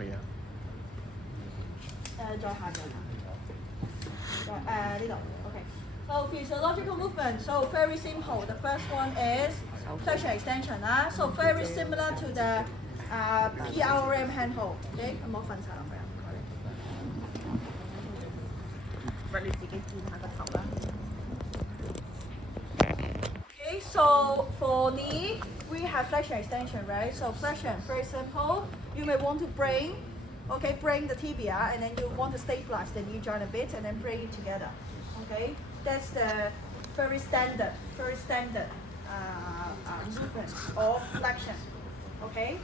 未啊？再下邊呢度 OK。So physiological movement. So very simple. The first one is flexion extension 啦。So very similar to the PRM handhold。OK， 有冇瞓晒落去啊？唔該你。你自己轉下個頭啦。Okay, so for knee, we have flexion extension, right? So flexion, very simple. You may want to bring the tibia, and then you want to stabilize the knee joint a bit, and then bring it together. Okay, that's the very standard movement of flexion. Okay,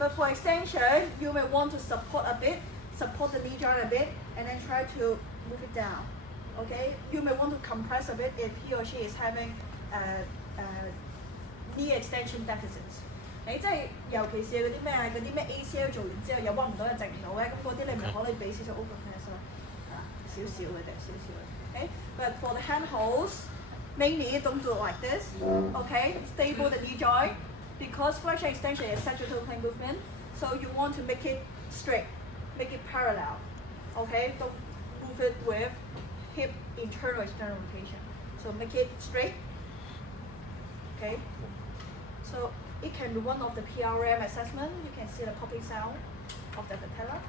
but for extension, you may want to support the knee joint a bit, and then try to move it down. Okay, you may want to compress a bit if he or she is having knee extension deficits。你即係尤其是嗰啲咩 ACL 做完之後又屈唔到又直唔到咧，咁嗰啲你咪可以俾少少 overpress 咯，少少嘅啫，少少嘅。Okay, but for the handholds, mainly don't do it like this. Okay, stable the knee joint because flexion extension is sagittal plane movement, so you want to make it straight, make it parallel. Okay, don't move it with hip internal external rotation. So make it straight. Okay, so it can be one of the PRM assessment. You can see the popping sound of the patella.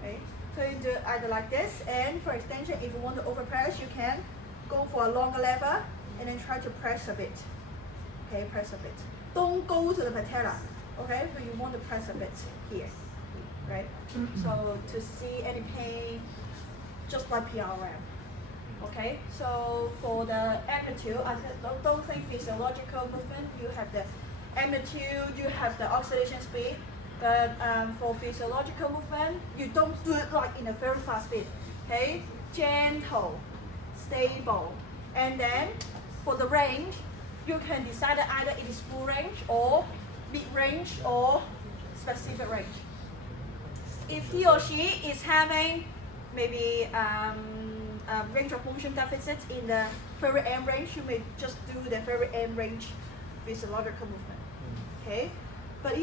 Okay. So you do either like this, and for extension, if you want to overpress, you can go for a longer lever and then try to press a bit. Okay, press a bit. Don't go to the patella. Okay, but you want to press a bit here, right? So to see any pain, just like PRM. Okay, so for the amplitude, I don't think physiological movement, you have the amplitude, you have the oscillation speed, but for physiological movement, you don't do it like in a very fast speed. Okay, gentle, stable, and then for the range, you can decide that either it is full range or mid-range or specific range. If he or she is having maybe range of motion deficits in the very end range, you may just do the very end range physiological movement. Okay, but if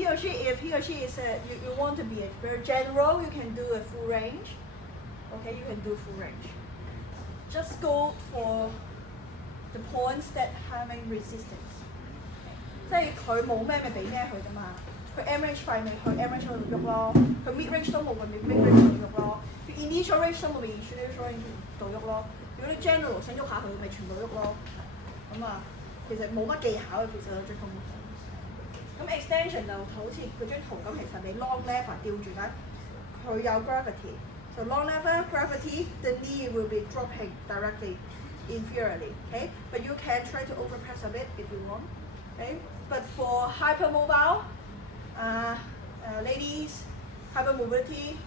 he or she is you want to be a very general, you can do a full range. Okay, you can do full range. Just go for the points that having resistance. 即係佢冇咩咪俾咩佢㗎嘛。佢 M range 快咪去 M range 嗰度喐咯，佢 mid range 都冇咪 mid range 度喐咯，佢 initial range 都冇咪 initial range 度喐咯。如果你 general 想喐下佢，咪全部喐咯。咁啊，其實冇乜技巧嘅，其實有最痛苦。咁 extension 就好似嗰張圖咁，其實你 long lever 吊住咧，佢有 gravity。So long lever gravity, the knee will be dropping directly inferiorly. Okay, but you can try to overpress a bit if you want. Okay, but for hypermobile ladies, hypermobility,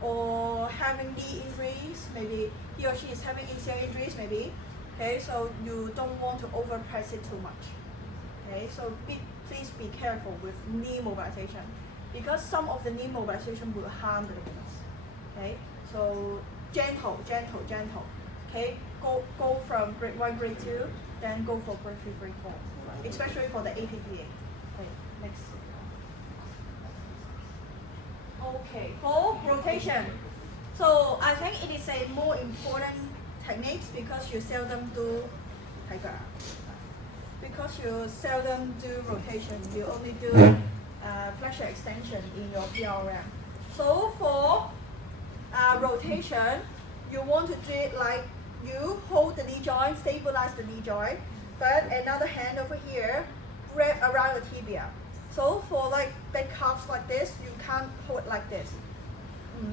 or having knee injuries, maybe he or she is having ACL injuries, maybe. Okay, so you don't want to overpress it too much. Okay, so please be careful with knee mobilization because some of the knee mobilization will harm the ligaments. Okay, so gentle. Okay, go from grade 1, grade 2, then go for grade 3, grade 4, especially for the APPA. Okay, next. Okay, for rotation. So I think it is a more important techniques because you seldom do rotation. You only do flexion extension in your PRM. So for rotation, you want to do it like you hold the knee joint, stabilize the knee joint, but another hand over here, wrap around the tibia. So for like back calves like this, you can't hold like this. You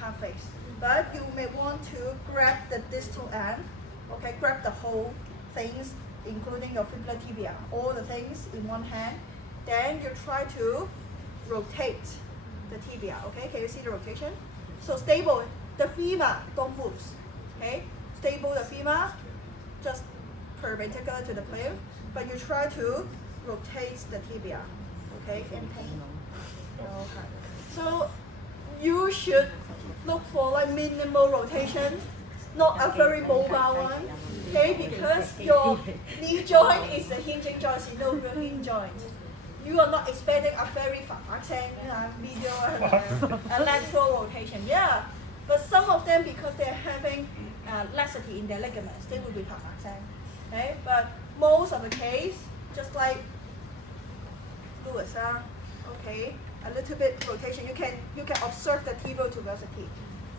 can't fix. But you may want to grab the distal end, okay, grab the whole things, including your fibula tibia, all the things in one hand. Then you try to rotate the tibia, okay? Can you see the rotation? So stable, the femur don't move, okay? Stable the femur, just perpendicular to the plane, but you try to rotate the tibia, okay? In pain. Okay. So you should look for like minimal rotation, not a very mobile one, okay? Because your knee joint is a hinging joint, it's no real hinge joint. you are not expecting a very fast medial and lateral rotation. Yeah, but some of them, because they're having laxity in their ligaments, they will be fast. Okay, but most of the case, just like Lewis, okay, a little bit rotation. You can observe the tibial tuberosity.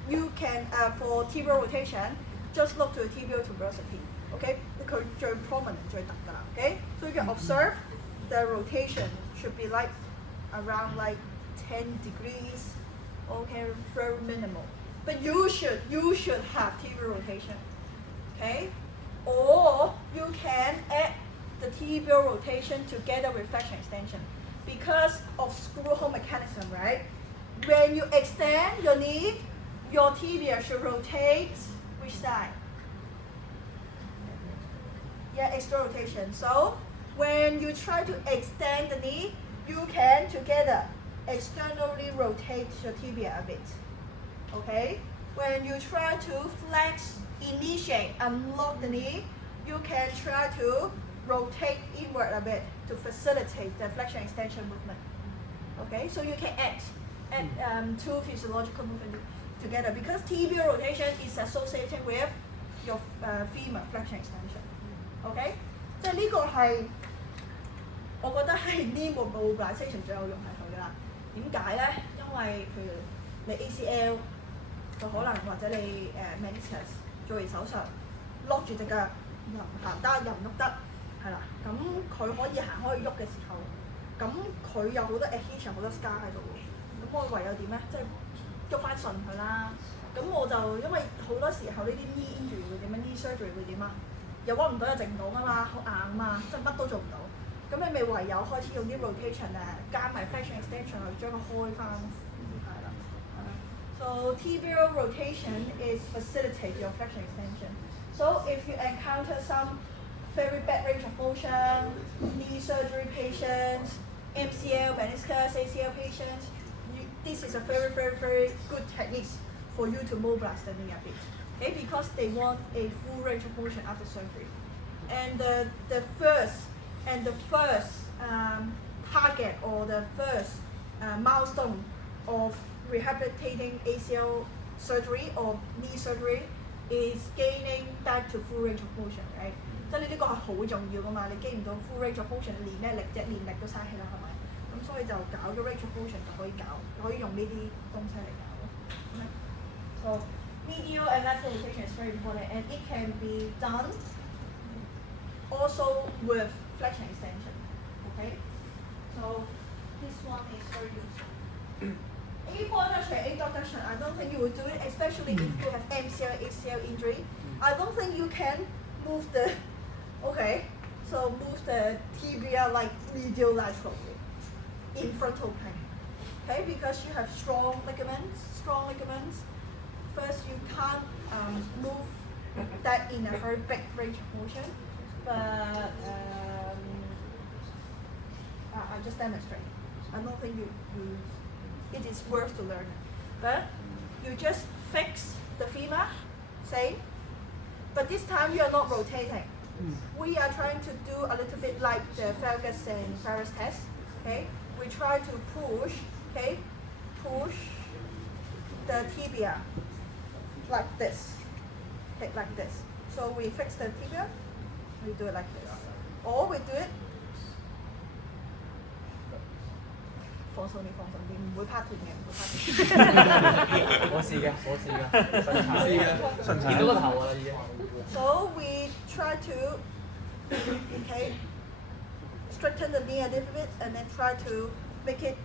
You can for tibial rotation, just look to the tibial tuberosity. Okay, 佢最 prominent 最突㗎啦。Okay, so you can observe the rotation should be like around like 10 degrees. Okay, very minimal. But you should have tibial rotation. Okay, or you can add the tibial rotation together with flexion extension. Because of screw hole mechanism, right? When you extend your knee, your tibia should rotate which side? Yeah, external rotation. So when you try to extend the knee, you can together externally rotate your tibia a bit. Okay? When you try to flex, initiate, unlock the knee, you can try to rotate inward a bit to facilitate the flexion extension movement. Okay, so you can add two physiological movements together because tibial rotation is associated with your femur flexion extension. Okay， 即係呢個係我覺得係 knee mobilization 最有用係佢啦。點解咧？因為譬如你 ACL 就可能或者你meniscus 做完手術 lock 住隻腳又唔行得又唔喐得。係啦，咁佢可以行可以喐嘅時候，咁佢有好多 adhesion 好多 scar 喺度喎，咁我唯有點咧？即係喐翻順佢啦。咁我就因為好多時候呢啲 knee injury 會點樣 knee surgery 會點啊？又屈唔到又直唔到啊嘛，好硬啊嘛，即係乜都做唔到。咁你咪唯有開始用啲 rotation 加埋 flexion extension 去將佢開翻。係啦，So tibial rotation is facilitate your flexion extension. So if you encounter some very bad range of motion, knee surgery patients, MCL, meniscus, ACL patients, this is a very, very, very good technique for you to mobilize the knee a bit. Okay, because they want a full range of motion after surgery. And the first target or the first milestone of rehabilitating ACL surgery or knee surgery is gaining back to full range of motion, right? 即係呢個係好重要㗎嘛，你機唔到 full range of motion， 練咩力啫？練力都嘥氣啦，係咪？咁所以就搞咗 range of motion 就可以用呢啲東西嚟搞咯。Okay? So medial and lateral rotation is very important, and it can be done also with flexion extension. Okay, so this one is very useful. Abduction, I don't think you would do it, especially if you have MCL, ACL injury. I don't think you can move the move the tibia like medial laterally in frontal plane. Okay, because you have strong ligaments. First, you can't move that in a very big range of motion, but I'll just demonstrate. I don't think it is worth to learn. But you just fix the femur, same, but this time you are not rotating. We are trying to do a little bit like the Ferguson and Ferris test. Okay, we try to push the tibia like this. Okay, like this. So we fix the tibia, we do it like this. Or we do it 放鬆啲，唔會拍斷嘅，唔會拍斷。我試㗎，見到個頭啊已經。So we try to straighten the knee a little bit and then try to make it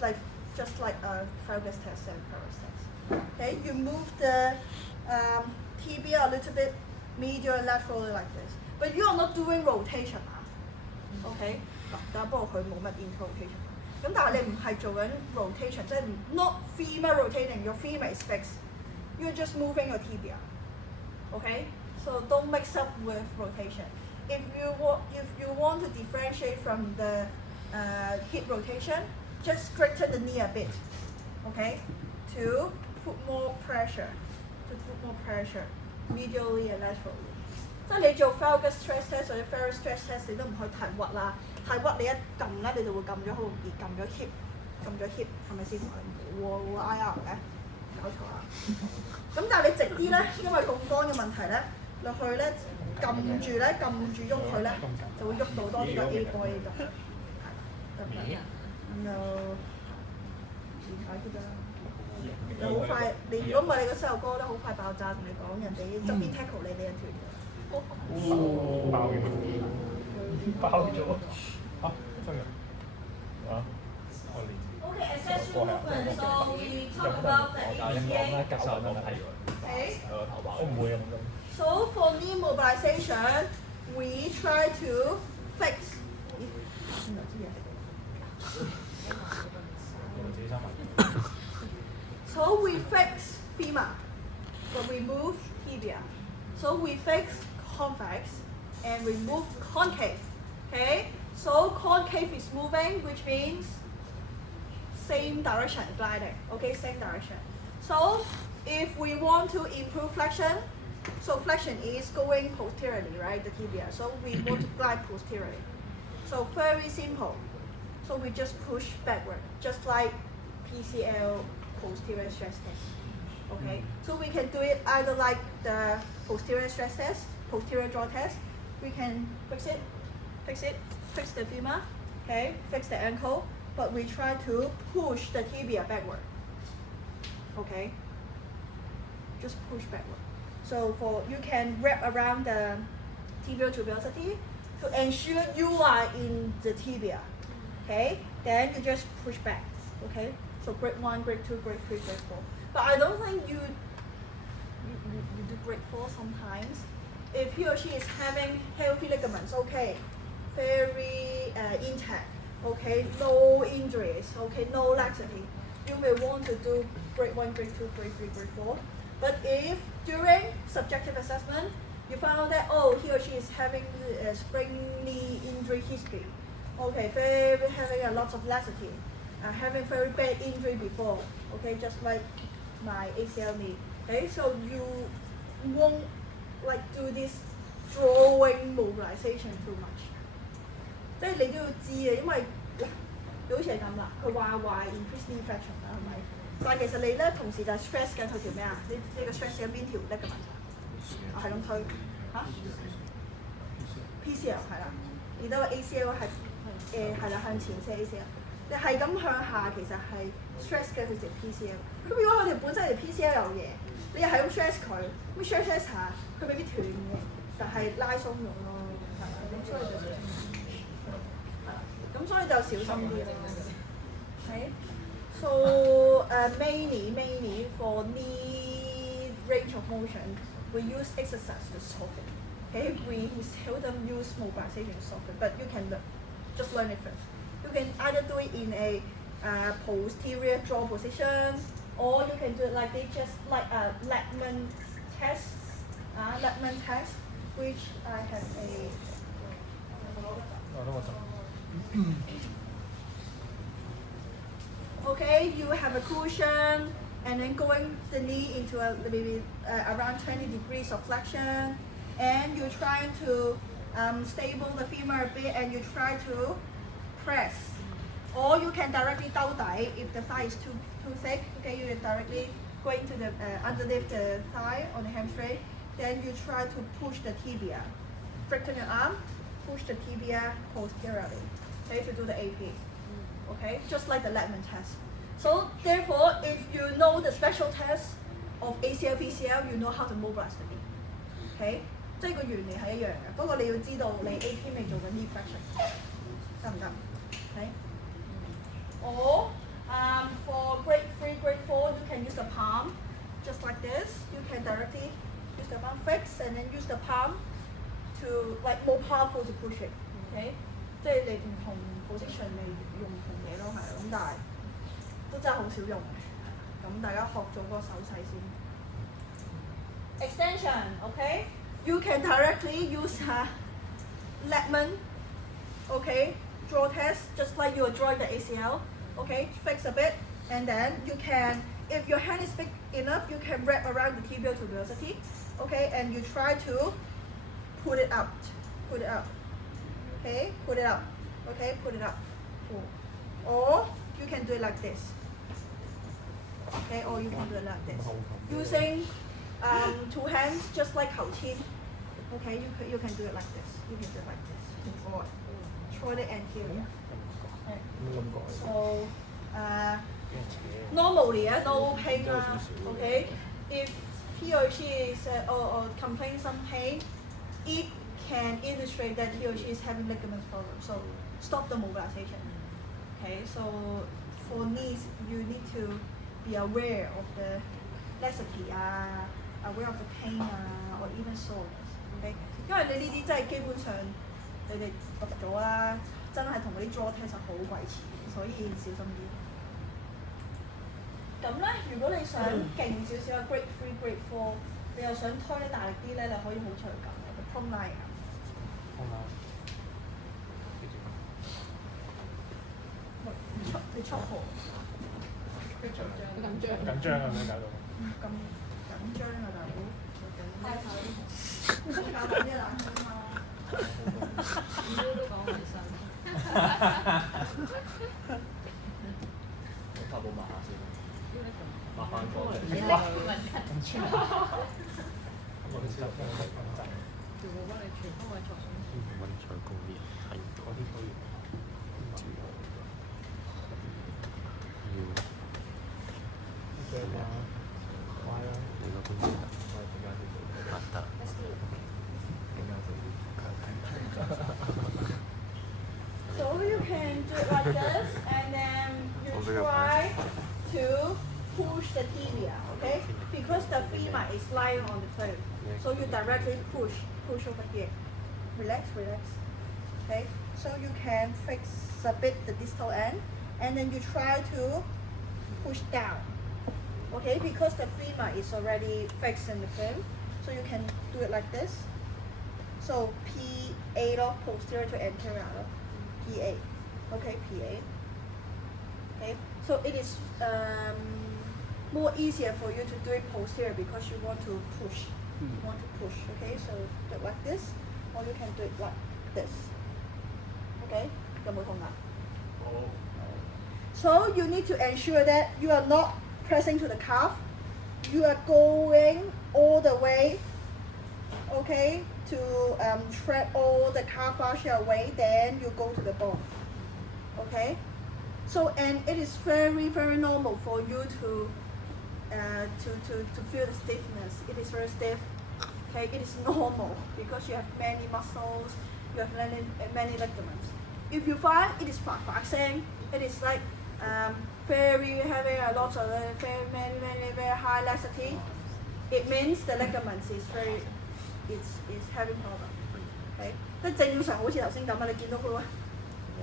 like just like a Fergus test and Ferris test. Okay, you move the tibia a little bit medial and laterally like this, but you are not doing rotation. Okay. 但不過佢冇乜 inter-rotation。咁但係你唔係做緊 rotation， 即係 not femur rotating, your femur is fixed. You're just moving your tibia. Okay? So don't mix up with rotation. If you want to differentiate from the hip rotation, just straighten the knee a bit. Okay? To put more pressure medially and laterally. 即係你做 valgus stress test 或者 varus stress test， 你都唔可以太屈啦，太屈你一撳咧，你就會撳咗好容易撳咗 hip 係咪先？冇 IR 嘅，搞錯啦。咁但係你直啲咧，因為槓桿嘅問題咧，落去咧撳住喐佢咧，就會喐到多啲個 A 波 A 度，得唔得？咁就點解決啦？你好快，你如果唔係你個膝頭哥咧，好快爆炸，同你講人哋側邊 tackle 你，你就斷咗。爆咗嚇真嘅啊！我連 Okay, accessory movement. So we talk about the ACA. 夾手咁睇 Okay. 頭爆，我唔會咁。So for knee mobilization, we try to fix. So we fix femur, but we move tibia. So we fix convex and remove concave. Okay? So concave is moving, which means same direction gliding. Okay, same direction. So if we want to improve flexion, so flexion is going posteriorly, right? The tibia. So we want to glide posteriorly. So very simple. So we just push backward, just like PCL posterior stress test. Okay. So we can do it either like the posterior stress test, posterior jaw test. We can fix the femur, okay, fix the ankle, but we try to push the tibia backward. Okay. Just push backward. So you can wrap around the tibial tuberosity to ensure you are in the tibia. Okay. Then you just push back. Okay. So grade 1, grade 2, grade 3, grade 4. But I don't think you do grade 4 sometimes. If he or she is having healthy ligaments, okay, very intact, okay, no injuries, okay, no laxity, you may want to do grade 1, grade 2, grade 3, grade 4. But if during subjective assessment, you find out that, oh, he or she is having a spring knee injury history, okay, having a lot of laxity, having very bad injury before, okay, just like my ACL knee, okay, so you won't like do this drawing mobilization too much. 即係你都要知嘅，因為你好似係咁啦，佢話 increase knee flexion 啦，係咪？但係其實你咧同時就係 stress 緊佢條咩啊？你個 stress 緊邊條 leg 嘅問題？係咁推嚇？PCL 係啦，記得個 ACL 係係啦向前射 ACL， 你係咁向下其實係 stress 嘅佢條 PCL。咁如果佢哋本身條 PCL 有嘢，你又係咁 stress 佢，咁 stress 下佢未必斷嘅，但係拉鬆咗咯，係咪？咁所以就小心。咁所以就小心啲咯。Okay. So mainly for knee range of motion, we use exercise to solve it. Okay, we seldom use mobilization to solve it, but you can just learn it first. You can either do it in a posterior jaw position, or you can do it like like a Lehman test, which I have a. Okay, you have a cushion and then going the knee into maybe around 20 degrees of flexion, and you're trying to stable the femur a bit and you try to press. Or you can directly 兜底 if the thigh is too thick. Okay, you can directly go into the underneath the thigh on the hamstring. Then you try to push the tibia. Straighten your arm, push the tibia posteriorly. Okay, to do the AP. Okay, just like the Lehman test. So therefore, if you know the special test of ACL, PCL, you know how to mobilize the knee. Okay, 即係個原理係一樣嘅，不過你要知道你 AP 未做緊 knee flexion，得唔得 ？Okay. Or for grade 3, grade 4, you can use the palm, just like this. You can directly use the palm fix and then use the palm to like more powerful to push it. Okay. 即係你唔同 position 你用唔同嘢咯，係咁，但係都真係好少用嘅。咁大家學咗個手勢先。Extension, okay? You can directly use Lehman, okay? Draw test, just like you are drawing the ACL, okay? Fix a bit, and then you can, if your hand is big enough, you can wrap around the tibial tuberosity, okay? And you try to put it out, put it out. Okay, put it out. Okay, put it out. Pull. Or you can do it like this. Okay, or you can do it like this. Using 2 hands, just like 頭簽. Okay, you can do it like this. You can do it like this. Forward. Throw the anterior. So normally no pain. Okay, if he or she is or complains some pain, it can illustrate that he or she is having ligament problem. So stop the mobilization. Okay, so for knees you need to be aware of the laxity, aware of the pain, or even soreness. Okay， 因為你呢啲真係基本上你哋讀咗啦，真係同嗰啲 jaw test 好鬼似，所以小心啲。咁咧，如果你想勁少少嘅 grade 3、grade 4，你又想推得大力啲咧，你可以好長咁嘅 prone line。你出汗。緊張咁樣搞到。咁緊張啊，大佬！太頭。教緊啲冷氣嘛。都講衞生。發布麻下先。麻煩過嚟。哇！叫我幫你全方位作送。溫菜高啲，係嗰啲都要。你嗰邊得得。So you can do it like this, and then you try to push the tibia, okay? Because the femur is lying on the plate, so you directly push over here. Relax, relax. Okay. So you can fix a bit the distal end, and then you try to push down. Okay, because the femur is already fixed in the frame, so you can do it like this. So PA posterior to anterior. PA. Okay, PA. Okay, so it is more easier for you to do it posterior because you want to push. You want to push. Okay, so do it like this, or you can do it like this. Okay, 有冇痛啊？ So you need to ensure that you are not pressing to the calf. You are going all the way. Okay, to thread all the calf fascia away, then you go to the bone. Okay, so and it is very normal for you to feel the stiffness. It is very stiff. Okay, it is normal because you have many muscles, you have many ligaments. If you find it is fast-acting, it is like very having a lot of very high laxity, it means the ligaments is very is having problem. Okay， 即係正常好似頭先咁啊，你見到佢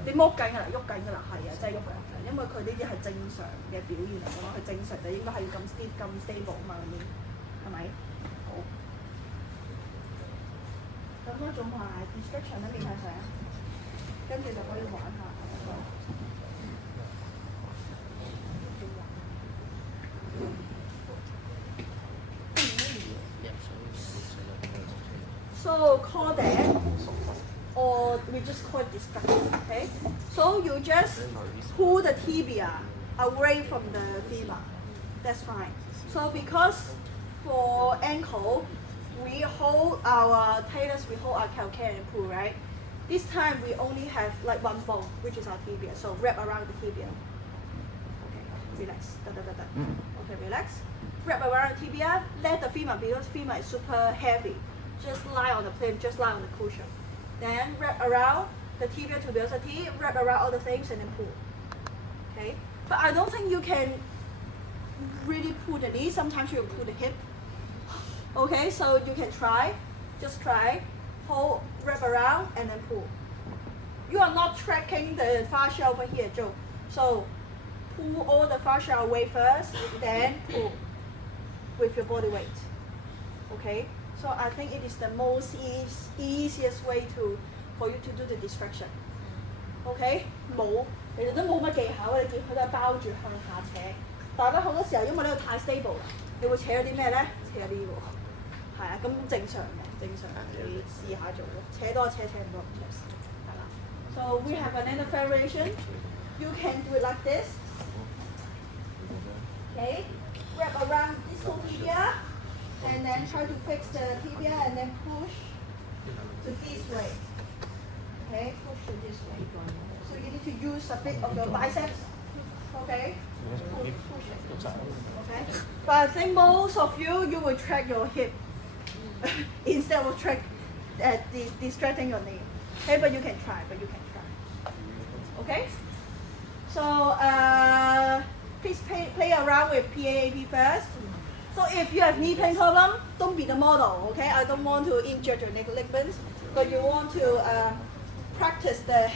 你剝緊㗎啦，喐緊㗎啦，係啊，真係喐緊㗎，因為佢呢啲係正常嘅表現嚟㗎嘛，佢正常就應該係要咁 stiff 咁 stable 啊嘛，咁樣係咪？好。咁我做埋 distraction 咧，面睇相，跟住就可以玩下。So call that, or we just call it distraction, okay? So you just pull the tibia away from the femur. That's fine. So because for ankle, we hold our talus, we hold our calcaneus and pull, right? This time we only have like one bone, which is our tibia. So wrap around the tibia. Okay, relax. Okay, relax. Wrap around the tibia. Let the femur, because femur is super heavy. Just lie on the plane, just lie on the cushion. Then wrap around the tibia tuberosity, wrap around all the things and then pull. Okay? But I don't think you can really pull the knee. Sometimes you pull the hip. Okay, so you can try. Just try. Hold, wrap around and then pull. You are not tracking the fascia over here, Joe. So pull all the fascia away first, then pull with your body weight. Okay? So I think it is the most easiest way for you to do the distraction. OK， 冇，其實都冇乜技巧，你見佢都係包住向下扯，但係咧好多時候因為呢個太 stable 啦，你會扯咗啲咩咧？扯咗呢個，係啊，咁正常嘅，正常你試下做咯，扯多扯，扯唔多唔扯，係啦。So we have another variation. You can do it like this. Okay, wrap around this whole tibia, and then try to fix the tibia, and then push to this way. Okay, push to this way. So you need to use a bit of your biceps. Okay, push it. Okay, but I think most of you will track your hip instead of distracting your knee. Okay, but you can try. Okay, so please play around with PAAP first. So if you have knee pain problem, don't be the model. Okay, I don't want to injure your ligaments, but you want to practice the